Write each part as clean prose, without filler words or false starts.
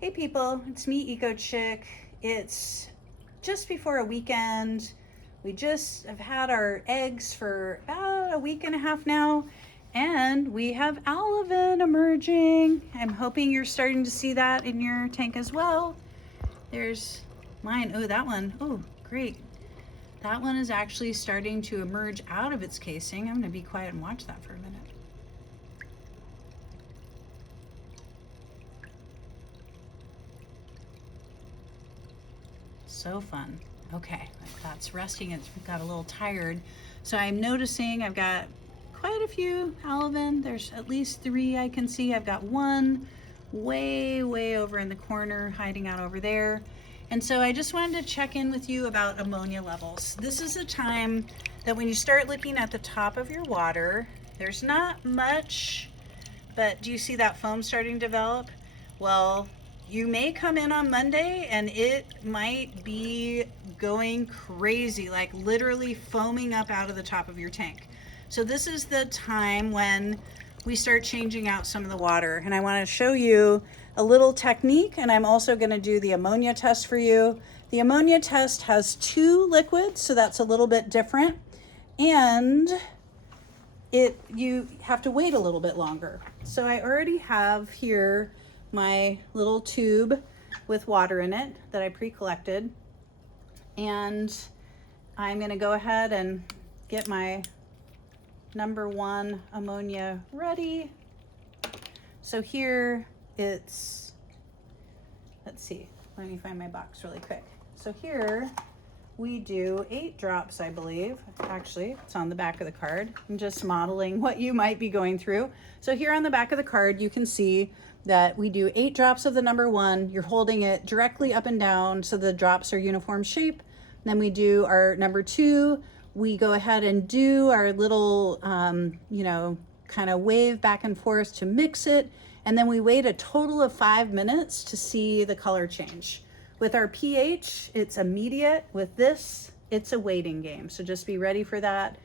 Hey people, it's me, Eco Chick. It's just before a weekend. We just have had our eggs for about a week and a half now, and we have alevin emerging. I'm hoping you're starting to see that in your tank as well. There's mine. Oh, that one. Oh, great. That one is actually starting to emerge out of its casing. I'm going to be quiet and watch that for a minute. So fun. Okay, that's resting. It's got a little tired. So I'm noticing I've got quite a few alevin. There's at least 3 I can see. I've got one way over in the corner, hiding out over there. And so I just wanted to check in with you about ammonia levels. This is a time that when you start looking at the top of your water, there's not much, but do you see that foam starting to develop? Well, you may come in on Monday and it might be going crazy, like literally foaming up out of the top of your tank. So this is the time when we start changing out some of the water. And I want to show you a little technique, and I'm also going to do the ammonia test for you. The ammonia test has 2 liquids, so that's a little bit different. And you have to wait a little bit longer. So I already have here my little tube with water in it that I pre-collected, and I'm going to go ahead and get my number 1 ammonia ready. So here it's, let's see, let me find my box really quick. So here we do 8 drops, I believe. Actually, it's on the back of the card. I'm just modeling what you might be going through. So here on the back of the card, you can see that we do 8 drops of the number 1. You're holding it directly up and down so the drops are uniform shape. Then we do our number 2. We go ahead and do our little, kind of wave back and forth to mix it. And then we wait a total of 5 minutes to see the color change. With our pH, it's immediate. With this, it's a waiting game. So just be ready for that.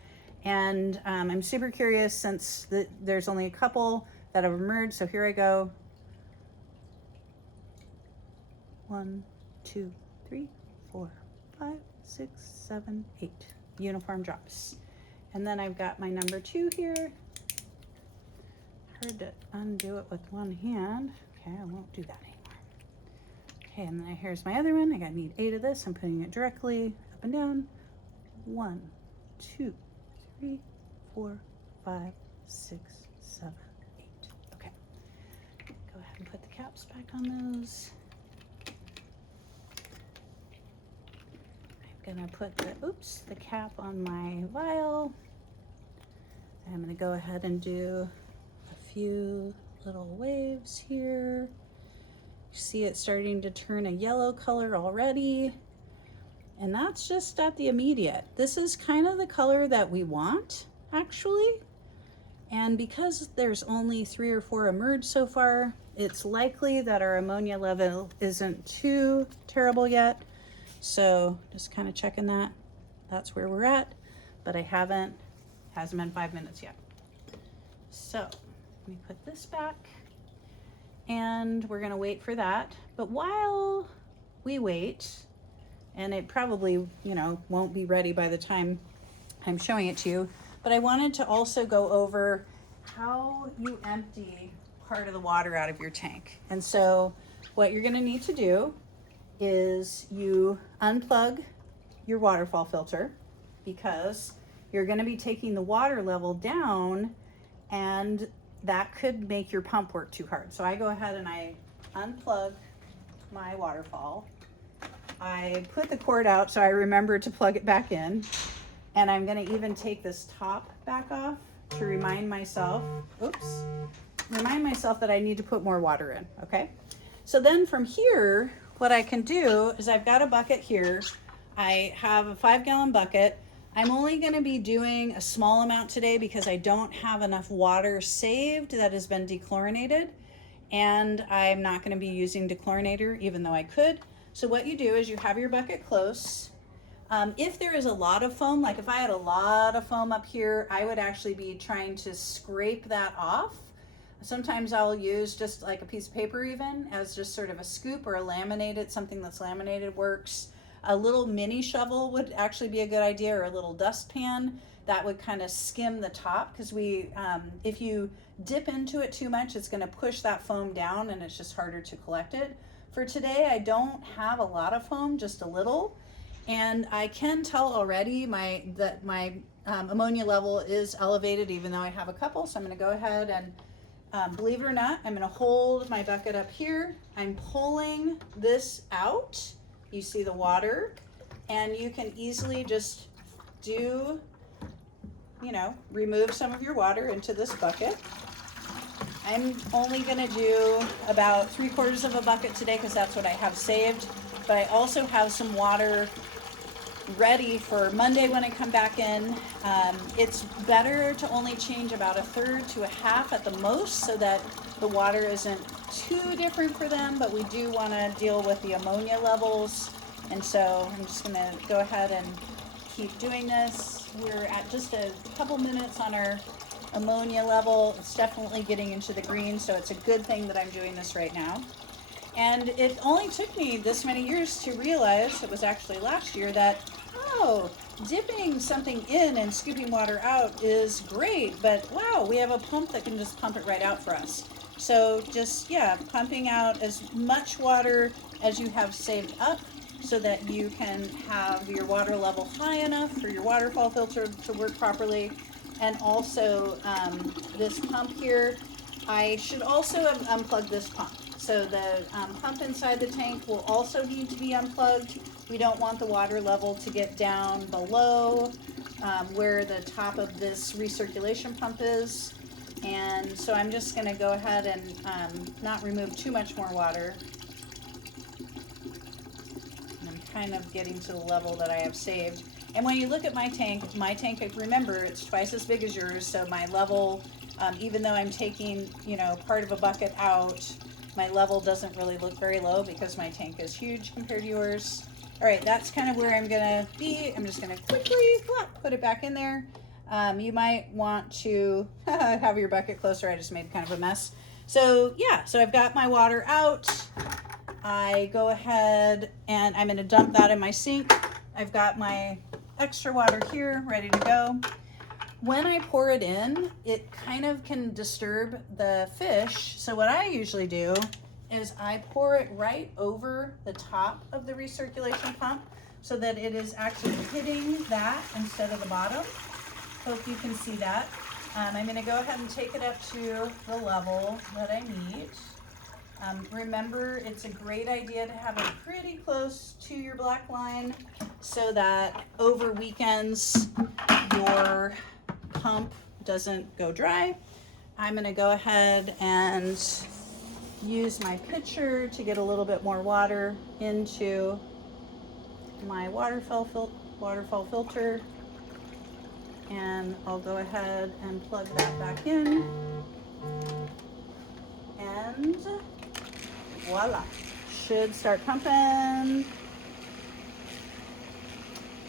And I'm super curious since there's only a couple that have emerged. So here I go. 1, 2, 3, 4, 5, 6, 7, 8 uniform drops. And then I've got my number 2 here. Hard to undo it with one hand. Okay, I won't do that anymore. Okay, and then here's my other one. I gotta need 8 of this. I'm putting it directly up and down. 1, 2, 3, 4, 5, 6, 7, 8. Okay. Go ahead and put the caps back on those. I'm gonna put the cap on my vial. I'm gonna go ahead and do a few little waves here. You see it starting to turn a yellow color already. And that's just at the immediate. This is kind of the color that we want, actually. And because there's only 3 or 4 emerged so far, it's likely that our ammonia level isn't too terrible yet. So just kind of checking that. That's where we're at, but hasn't been 5 minutes yet. So let me put this back and we're gonna wait for that. But while we wait, and it probably, won't be ready by the time I'm showing it to you, but I wanted to also go over how you empty part of the water out of your tank. And so what you're gonna need to do is you unplug your waterfall filter, because you're going to be taking the water level down and that could make your pump work too hard. So I go ahead and I unplug my waterfall. I put the cord out so I remember to plug it back in, and I'm going to even take this top back off to remind myself that I need to put more water in. Okay, so then from here, what I can do is I've got a bucket here. I have a 5-gallon bucket. I'm only going to be doing a small amount today because I don't have enough water saved that has been dechlorinated, and I'm not going to be using dechlorinator even though I could. So what you do is you have your bucket close. If there is a lot of foam, like if I had a lot of foam up here, I would actually be trying to scrape that off Sometimes I'll use just like a piece of paper even as just sort of a scoop, or a laminated, something that's laminated works. A little mini shovel would actually be a good idea, or a little dustpan that would kind of skim the top, because if you dip into it too much, it's going to push that foam down and it's just harder to collect it. For today, I don't have a lot of foam, just a little, and I can tell already that my ammonia level is elevated, even though I have a couple. So I'm going to go ahead and believe it or not, I'm going to hold my bucket up here. I'm pulling this out. You see the water, and you can easily just remove some of your water into this bucket. I'm only going to do about 3/4 of a bucket today because that's what I have saved, but I also have some water ready for Monday when I come back in. It's better to only change about 1/3 to 1/2 at the most, so that the water isn't too different for them, but we do want to deal with the ammonia levels. And so I'm just going to go ahead and keep doing this. We're at just a couple minutes on our ammonia level. It's definitely getting into the green, so it's a good thing that I'm doing this right now. And it only took me this many years to realize, it was actually last year, that, dipping something in and scooping water out is great, but wow, we have a pump that can just pump it right out for us. So just, pumping out as much water as you have saved up so that you can have your water level high enough for your waterfall filter to work properly. And also this pump here, I should also have unplugged this pump. So the pump inside the tank will also need to be unplugged. We don't want the water level to get down below where the top of this recirculation pump is. And so I'm just going to go ahead and not remove too much more water. And I'm kind of getting to the level that I have saved. And when you look at my tank, remember, it's twice as big as yours. So my level, even though I'm taking, part of a bucket out, my level doesn't really look very low because my tank is huge compared to yours. All right, that's kind of where I'm gonna be. I'm just gonna quickly put it back in there. You might want to have your bucket closer. I just made kind of a mess. So so I've got my water out. I go ahead and I'm gonna dump that in my sink. I've got my extra water here ready to go. When I pour it in, it kind of can disturb the fish. So what I usually do is I pour it right over the top of the recirculation pump so that it is actually hitting that instead of the bottom. Hope you can see that. I'm going to go ahead and take it up to the level that I need. Remember, it's a great idea to have it pretty close to your black line so that over weekends your pump doesn't go dry. I'm going to go ahead and use my pitcher to get a little bit more water into my waterfall filter, and I'll go ahead and plug that back in, and voila, should start pumping.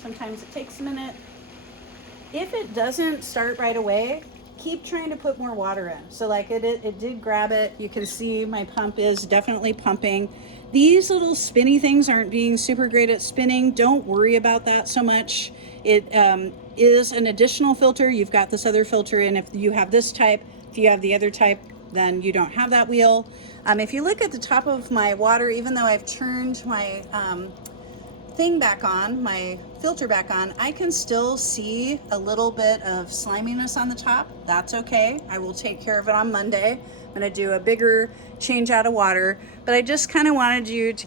Sometimes it takes a minute. If it doesn't start right away, keep trying to put more water in. So like it did grab it. You can see my pump is definitely pumping. These little spinny things aren't being super great at spinning. Don't worry about that so much. It is an additional filter. You've got this other filter in. If you have this type, if you have the other type, then you don't have that wheel. If you look at the top of my water, even though I've turned my thing back on, my filter back on, I can still see a little bit of sliminess on the top. That's okay. I will take care of it on Monday. I'm going to do a bigger change out of water, but I just kind of wanted you to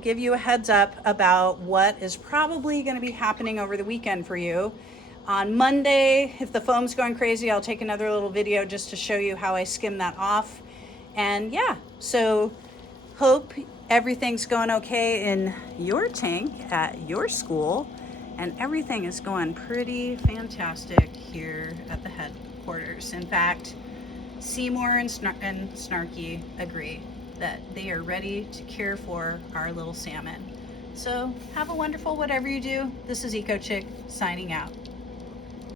give you a heads up about what is probably going to be happening over the weekend for you. On Monday, if the foam's going crazy, I'll take another little video just to show you how I skim that off. And so hope everything's going okay in your tank at your school, and everything is going pretty fantastic here at the headquarters. In fact, Seymour and Snarky agree that they are ready to care for our little salmon. So have a wonderful whatever you do. This is Eco Chick signing out.